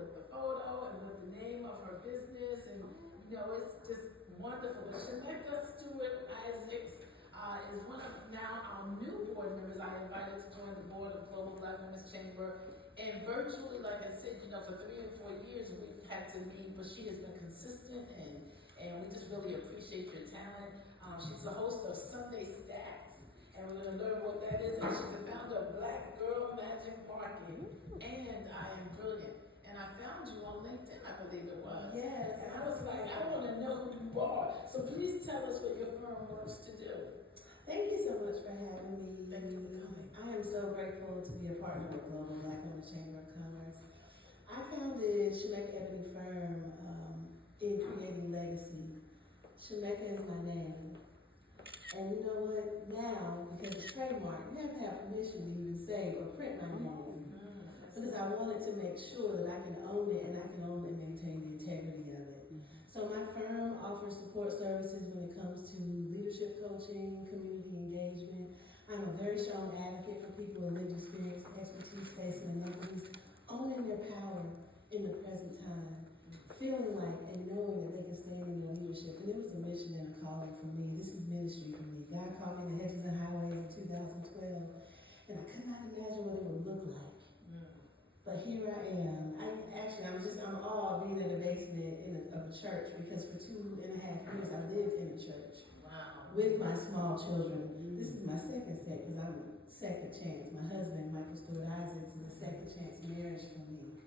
with the photo and with the name of her business, and you know, it's just wonderful. But Shemekka Stewart Issacs is one of now our new board members. I invited to join the board of Global Black Women's Chamber, and virtually, like I said, you know, for 3 or 4 years we've had to meet, but she has been consistent, and we just really appreciate your talent. She's the host of Sunday Stacks, and we're going to learn what that is. And she's the founder of Black Girl Magic Market, and I Am Brilliant. And I found you on LinkedIn, I believe it was. Yes. And I was like, I want to know who you are. So please tell us what your firm works to do. Thank you so much for having me. Thank you for coming. I am so grateful to be a partner with Global Black Women's Chamber of Commerce. I founded Shemekka Ebony firm in creating legacy. Shemekka is my name. And you know what? Now, because it's trademark, you have to have permission to even say or print my name. Because I wanted to make sure that I can own it and I can own and maintain the integrity of it. So my firm offers support services when it comes to leadership coaching, community engagement. I'm a very strong advocate for people with lived experience, expertise, facing inequities, owning their power in the present time, feeling like and knowing that they can stand in their leadership. And it was a mission and a calling for me. This is ministry for me. God called me to Hedges and Highways in 2012, and I could not imagine what it would look like. But here I am. I'm all being in the basement of a church, because for 2.5 years I lived in a church. Wow. With my small children. This is my second set, because I'm a second chance. My husband, Shemekka Stewart Issacs, is a second chance marriage for me.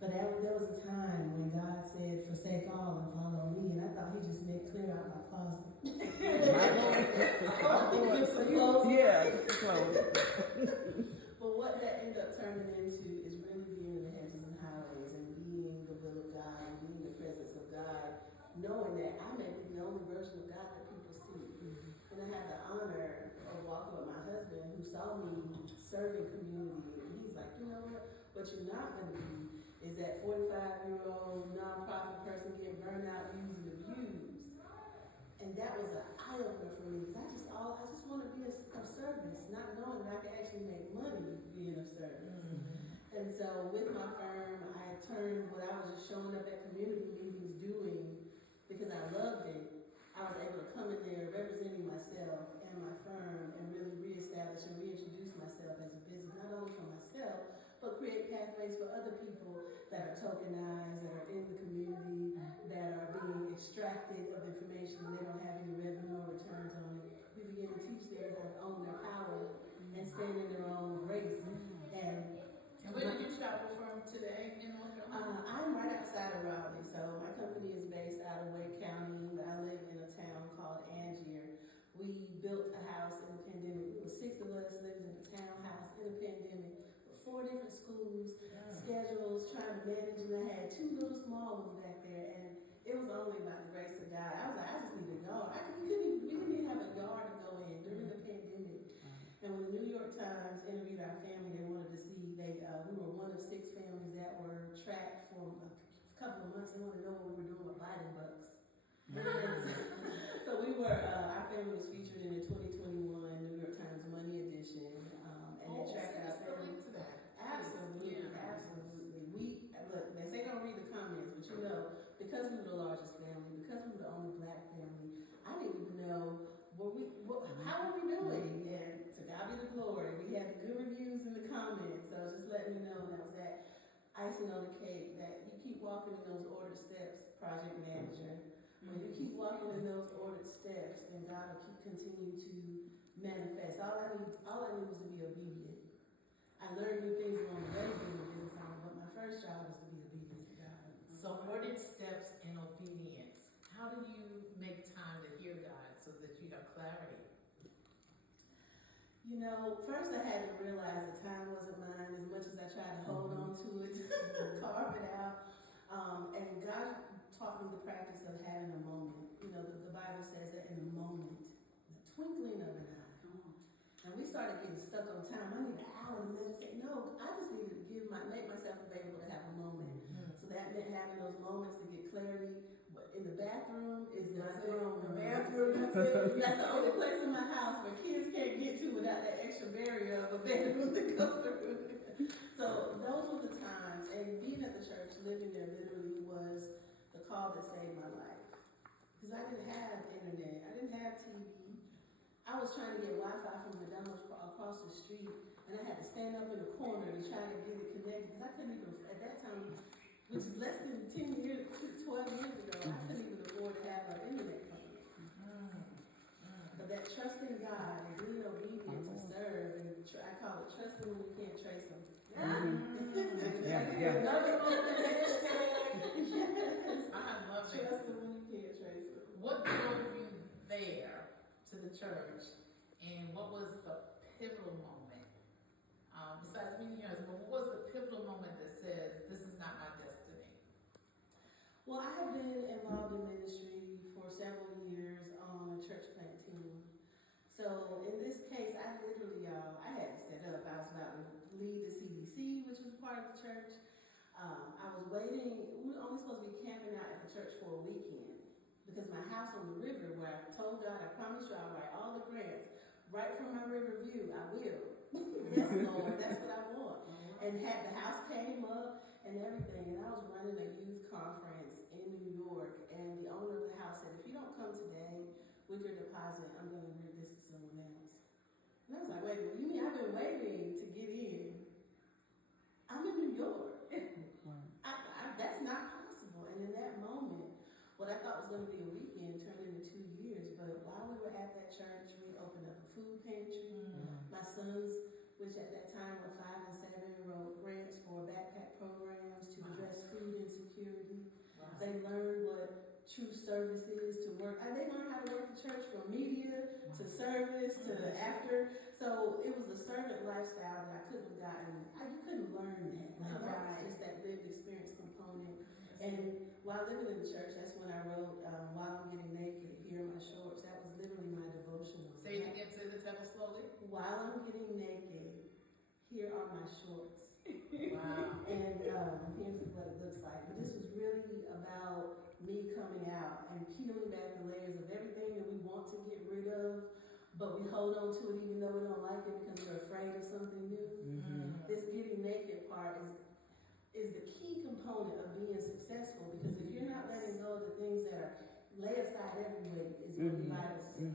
But there was a time when God said, forsake all and follow me, and I thought he just meant clear out my closet. But what that ended up turning into is really being in the hedges and highways and being the will of God and being the presence of God, knowing that I may be the only version of God that people see. And I had the honor of walking with my husband, who saw me serving community, and he's like, you know what you're not going to be is that 45-year-old nonprofit person getting burned out, used, and abused. And that was an eye-opener for me, because I just want to be of service, not knowing that I can actually make money being of service. And so with my firm, I turned what I was just showing up at community meetings doing, because I loved it. I was able to come in there representing myself and my firm and really reestablish and reintroduce myself as a business, not only for myself, but create pathways for other people that are tokenized, that are in the community, that are being extracted of information and they don't have any revenue or returns on it. We begin to teach them how to own their power and stand in their own grace. And where do you travel from today in North Carolina? I'm right outside of Raleigh, so my company is based out of Wake County, but I live in a town called Angier. We built a house in the pandemic. There were 6 of us living in a townhouse in the pandemic. 4 different schools, schedules, trying to manage, and I had 2 little small ones back there, and it was only by the grace of God. I was like, I just need a yard. We didn't even have a yard to go in during the pandemic. And when the New York Times interviewed our family, they wanted to see, we were one of 6 families that were tracked for a couple of months. They wanted to know what we were doing with Biden bucks. So we were, our family was featured in the 2021 New York Times Money Edition. And they tracked our family. To that. Absolutely, absolutely. Look, they say don't read the comments, but you know, because we were the largest family, because we were the only Black family, I needed to know how are we doing? And to God be the glory. We had good reviews in the comments, so just letting me know that was that icing on the cake, that you keep walking in those ordered steps, project manager. When you keep walking in those ordered steps, then God will continue to manifest. All I need was to be obedient. I learned new things along the way being a business owner, but my first job was to be obedient to God. So ordered steps in obedience. How do you make time to hear God so that you have clarity? You know, first I had to realize that time wasn't mine as much as I tried to hold on to it, carve it out. And God taught me the practice of having a moment. You know, the Bible says that in a moment, the twinkling of an eye. And we started getting stuck on time. I need an hour to meditate. No, I just needed to make myself available to have a moment. So that meant having those moments to get clarity. But in the bathroom is my throne. The bathroom, that's it. That's the only place in my house where kids can't get to without that extra barrier of a bedroom to go through. So those were the times. And being at the church living there literally was the call that saved my life. Because I didn't have internet, I didn't have TV. I was trying to get Wi-Fi from McDonald's across the street, and I had to stand up in a corner to try to get it connected. Because I couldn't even, at that time, which is less than 10 years, 12 years ago, I couldn't even afford to have an internet plan. But that trust in God and being obedient to serve, and I call it trusting when you can't trace them. Another one with the hashtag. Yes. I love it. Trusting when you can't trace them. What drove you there to the church, and what was the pivotal moment? Besides many years, but what was the pivotal moment that says, this is not my destiny? Well, I have been involved in ministry for several years on a church plant team. So in this case, I literally, I had to set up. I was about to lead the CBC, which was part of the church. I was waiting. We were only supposed to be camping out at the church for a weekend because my house on the river, where I told God, I promise you I'll write all the grants right from my river view. I will. Yes, Lord, that's what I want. And the house came up and everything, and I was running a youth conference in New York, and the owner of the house said, if you don't come today with your deposit, I'm going to give this to someone else. And I was like, wait a minute, you mean I've been waiting to get in? I'm in New York. That's not possible. And in that moment, what I thought was going to be a weekend turned into 2 years. But while we were at that church, we opened up a food pantry. My sons, which at that time were 5 and 7, wrote grants for backpack programs to address food insecurity. They learned what true service is to work. They learned how to work the church from media to service to after. So it was a servant lifestyle that I couldn't have gotten. You couldn't learn that. That was just that lived experience component. And while living in the church, that's when I wrote, While I'm Getting Naked, Here Are My Shorts. That was literally my devotional. Say it again, say the title slowly. While I'm getting naked, here are my shorts. Wow. And here's what it looks like. But this was really about me coming out and peeling back the layers of everything that we want to get rid of, but we hold on to it even though we don't like it because we're afraid of something new. This getting naked part is the key component of being successful, because if you're not letting go of the things that are laid aside every weight is what the Bible says.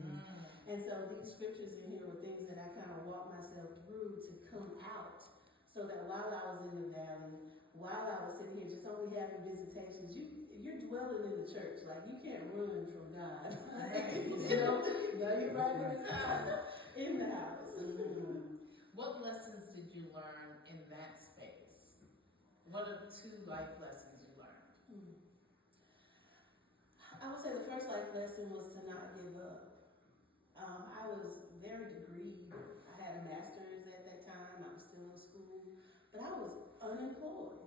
And so these scriptures in here were things that I kind of walked myself through to come out, so that while I was in the valley, while I was sitting here just only having visitations, you're dwelling in the church. Like, you can't run from God. You're right in his house, in the house. What lessons did you learn in that space? What are 2 life lessons you learned? I would say the first life lesson was to not give up. I was very degreed. I had a master's at that time. I was still in school, but I was unemployed.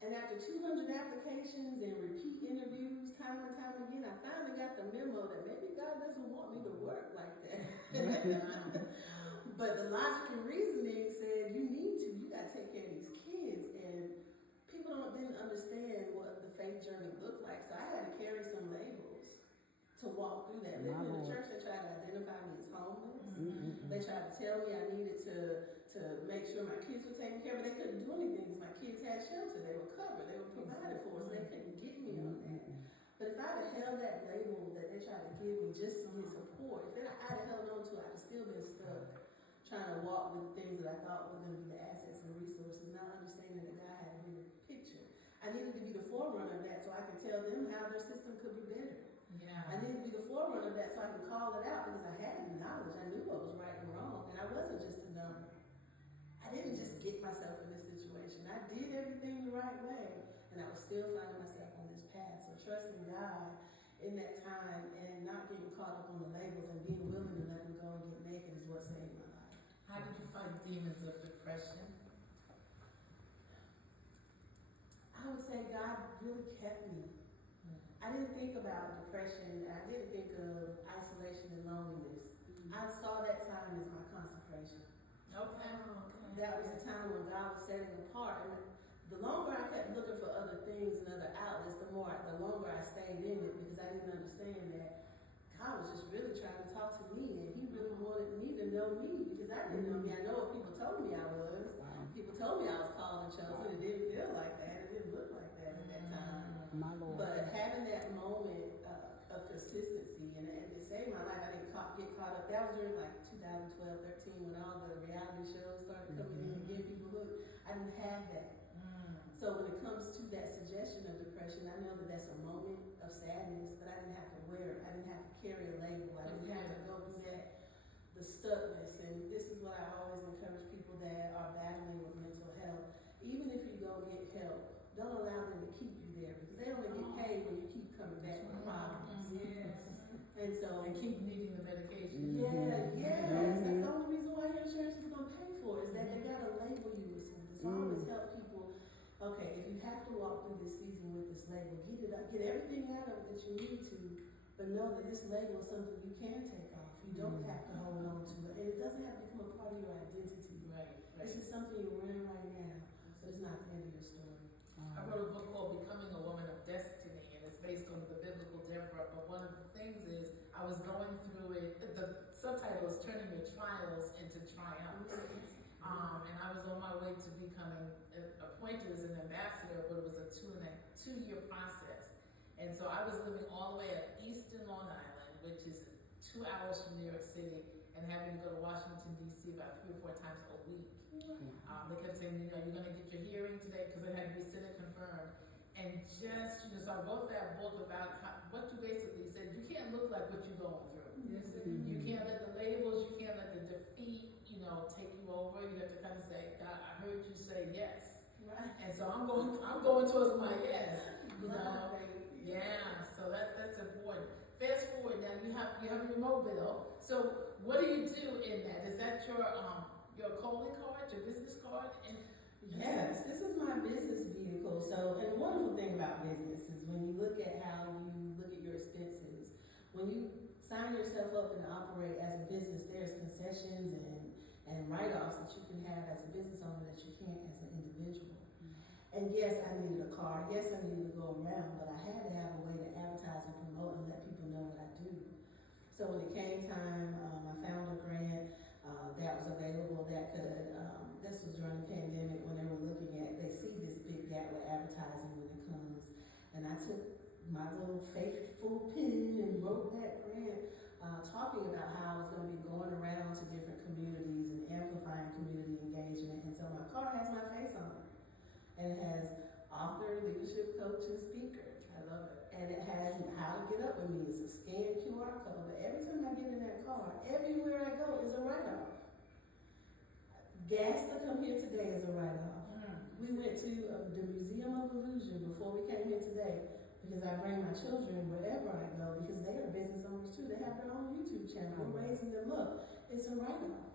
And after 200 applications and repeat interviews, time and time again, I finally got the memo that maybe God doesn't want me to work like that. But the logic and reasoning said, you got to take care of these kids. And people didn't understand what the faith journey looked like. So I had to carry some labels to walk through that. Living in the church, they tried to identify me as homeless. They tried to tell me I needed to make sure my kids were taken care of, but they couldn't do anything because my kids had shelter. They were covered. They were provided for us. They couldn't get me on that. But if I had held that label that they tried to give me just to get support, if I'd have held on to it, I'd have still been stuck trying to walk with things that I thought were going to be the assets and resources, not understanding that God had a bigger picture. I needed to be the forerunner of that so I could tell them how their system could be better. I needed to be the forerunner of that so I could call it out, because I had the knowledge. I knew what was right and wrong, and I wasn't just a number. I didn't just get myself in this situation. I did everything the right way, and I was still finding myself on this path. So trusting God in that time and not getting caught up on the labels and being willing to let them go and get naked is what saved my life. How did you fight demons of depression? I would say God really kept me. I didn't think about depression. I didn't think of isolation and loneliness. I saw that time as my consecration. Okay. That was a time when God was setting apart. And the longer I kept looking for other things and other outlets, the longer I stayed in it, because I didn't understand that God was just really trying to talk to me, and he really wanted me to know me, because I didn't know me. I know what people told me I was. People told me I was called and chosen. It didn't feel like that. It didn't look of consistency, and it saved my life. I didn't get caught up. That was during like 2012, 13, when all the reality shows started coming in and getting people hooked. I didn't have that. So when it comes to that suggestion of depression, I know that that's a moment of sadness, but I didn't have to wear it. I didn't have to carry a label. I didn't have to go through that, the stuckness. And this is what I always encourage people that are battling with mental health. Even if you go get help, don't allow them to keep you there, because they only get paid when you keep coming back with problems. Yes. And so They keep needing the medication. yes. That's the only reason why your insurance is going to pay for it, is that they got to label you with something. So I always help people, okay, if you have to walk through this season with this label, get it up, get everything out of it that you need to, but know that this label is something you can take off. You don't have to hold on to it. And it doesn't have to become a part of your identity. Right. This is something you're wearing right now, but it's not the end of your story. I wrote a book called Becoming a Woman of Destiny, and it's based on the biblical Deborah, but one of the things is, I was going through it, the subtitle is Turning Your Trials into Triumphs. And I was on my way to becoming appointed as an ambassador, but it was a two-year process. And so I was living all the way at Eastern Long Island, which is 2 hours from New York City, and having to go to Washington, D.C. about 3 or 4 times a week. They kept saying, you're going to get your hearing today, because it had to be Senate confirmed. And just, so I wrote that book about what you basically said, you can't look like what you're going through. You can't let the labels, you can't let the defeat, take you over. You have to kind of say, God, I heard you say yes. Right. And so I'm going towards my yes. Yeah, so that's important. Fast forward now, you have your mobile. So what do you do in that? Is that your calling card, your business card? And yes, this is my business vehicle. So, and the wonderful thing about business is when you look at how you look at your expenses, when you sign yourself up and operate as a business, there's concessions and write-offs that you can have as a business owner that you can't as an individual. And yes, I needed a car. Yes, I needed to go around, but I had to have a way to advertise and promote and let people know what I do. So when it came time, I found a grant that was available that could, this was during the pandemic when they were looking at, they see this big gap with advertising when it comes. And I took my little faithful pen and wrote that grant, talking about how I was going to be going around to different communities and amplifying community engagement. And so my card has my face on it. And it has author, leadership coach, and speaker. I love it. And it has how to get up with me. It's a scanned QR code. But every time I get in that car, everywhere I go is a write-off. Gas to come here today is a write-off. We went to the Museum of Illusion before we came here today, because I bring my children wherever I go, because they are business owners too. They have their own YouTube channel. We're raising them up. It's a write-off.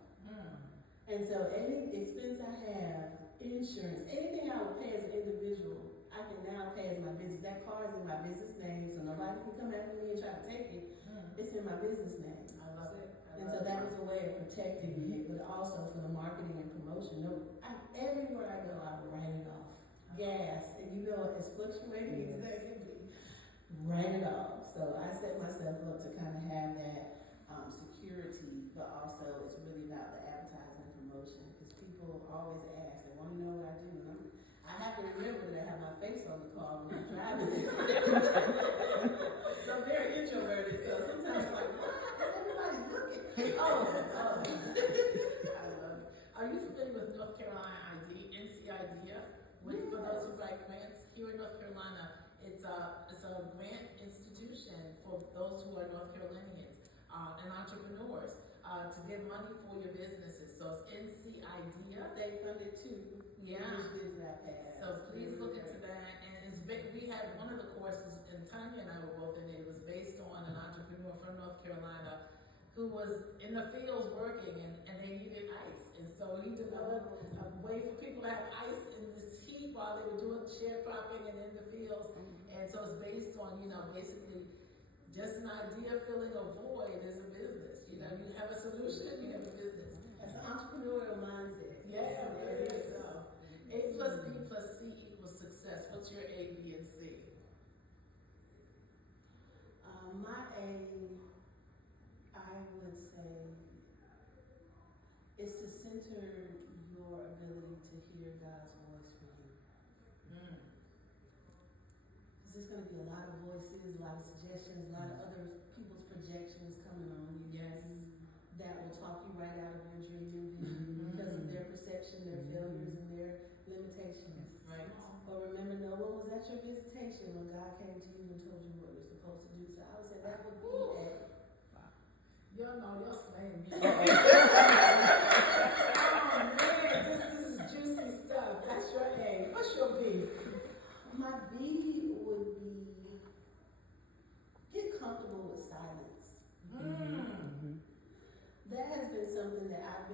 And so any expense I have, insurance, anything I would pay as an individual, I can now pay as my business. That car is in my business name, so nobody can come after me and try to take it. It's in my business name. I love it. And so that was a way of protecting it, but also for the marketing and promotion. Everywhere I go, I write it off. Gas, and as fluctuating as that can be, write it off. So I set myself up to kind of have that security, but also it's really about the advertising and promotion, because people always ask, they want to know what I do. And I have to remember that I have my face on the car when I'm driving. So I'm very introverted, so sometimes I'm like, what? Everybody's looking. Oh. I love it. Are you familiar with North Carolina ID, NCIDEA? For those who write grants here in North Carolina, it's a grant institution for those who are North Carolinians and entrepreneurs to get money for your businesses. So it's NCIDEA. They fund it too. Yeah. So please look into that. And we had one of the courses, and Tanya and I were both in it. It was based on an entrepreneur from North Carolina who was in the fields working, and they needed ice. And so he developed a way for people to have ice in this heat while they were doing sharecropping and in the fields. And so it's based on, basically just an idea filling a void as a business. You have a solution, you have a business. That's an entrepreneurial mindset. Yeah, there you go. A plus B plus C equals success. What's your A, B, and C? My A, I would say, is to center your ability to hear God's voice for you. Because there's going to be a lot of voices, a lot of suggestions, a lot of other Right. But remember, no one was at your visitation when God came to you and told you what you're supposed to do. So I would say that would be that. Y'all know y'all slaying me. Oh man, this is juicy stuff. That's your A. What's your B? My B would be get comfortable with silence. That has been something that I've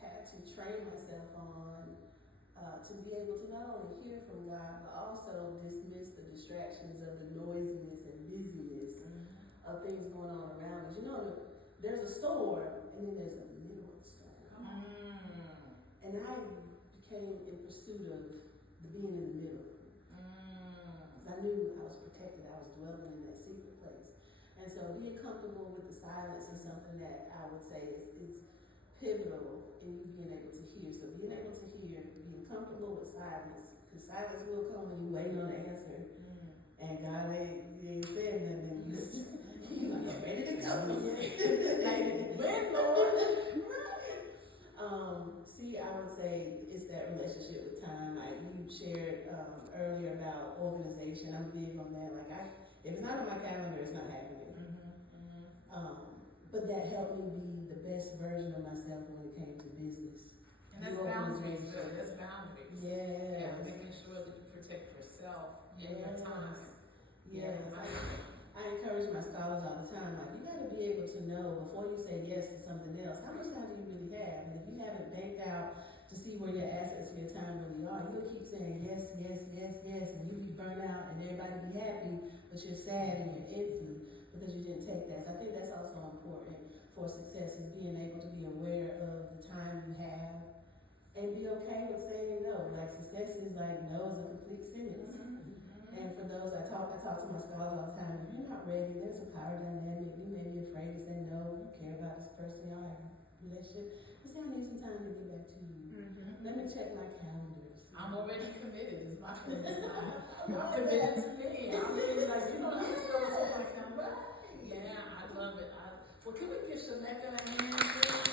had to train myself on to be able to not only hear from God, but also dismiss the distractions of the noisiness and busyness of things going on around us. You know, there's a store, and then there's a middle of the store. And I became in pursuit of being in the middle. Because I knew I was protected, I was dwelling in that secret place. And so being comfortable with the silence is something that I would say is pivotal in you being able to hear. So being able to hear, being comfortable with silence, because silence will come when you're waiting on the answer. And God ain't saying nothing. You're like, ready to go. When, Lord? C, I would say it's that relationship with time. Like you shared earlier about organization. I'm big on that. Like if it's not on my calendar, it's not happening. But that helped me be the best version of myself when it came to business. And that's boundaries, really. That's boundaries. Yeah. Making sure that you protect yourself and your time. Yes. I encourage my scholars all the time, like, you gotta be able to know before you say yes to something else, how much time do you really have? And if you haven't banked out to see where your assets of your time really are, you'll keep saying yes, yes, yes, yes, and you'll be burnt out and everybody be happy, but you're sad and you're empty because you didn't take that. So I think that's also important for success, is being able to be aware of the time you have and be okay with saying no. Like success is like no is a complete sentence. And for those I talk to my scholars all the time, if you're not ready, there's a power dynamic. You may be afraid to say no, you care about this person, y'all have a relationship. I say I need some time to get back to you. Let me check my calendars. I'm already committed, is my friend. I'm committed to me. I'm really like, you don't have to go so much time. Yeah, I love it. Well, can we give Shemekka a hand?